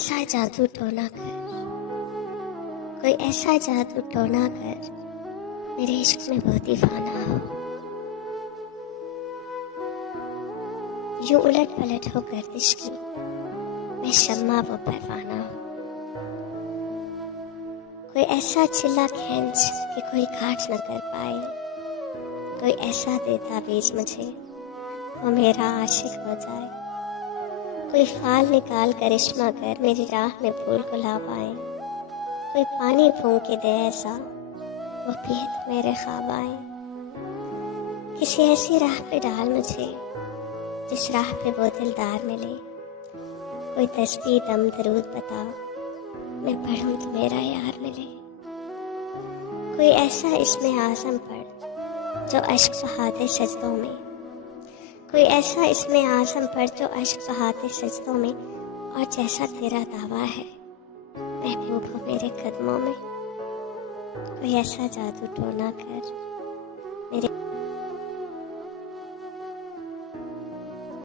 ऐसा जादू टोना कर, कोई ऐसा जादू टोना कर, मेरे इश्क में वो दीवाना हो। यूं उलट पलट हो गर्दिश की, मैं शम्मा वो परवाना हो। कोई ऐसा चिल्ला खींच कि कोई काट न कर पाए, कोई ऐसा देता बीज मुझे वो मेरा आशिक हो जाए। कोई फाल निकाल करिश्मा कर मेरी राह में फूल को ला पाए, कोई पानी फूंक के दे ऐसा वो पिए तो मेरे ख्वाब आए। किसी ऐसी राह पे डाल मुझे जिस राह पे वो दिलदार मिले, कोई तस्बीह दम दरूद बता मैं पढ़ूं तो मेरा यार मिले। कोई ऐसा इसमें आज़म पढ़ जो अश्क बहाते सजदों में, कोई ऐसा इसमें आज़म पढ़ जो अश्क बहाते सजदों में, और जैसा तेरा दावा है महबूब हो मेरे कदमों में। कोई ऐसा जादू टोना कर मेरे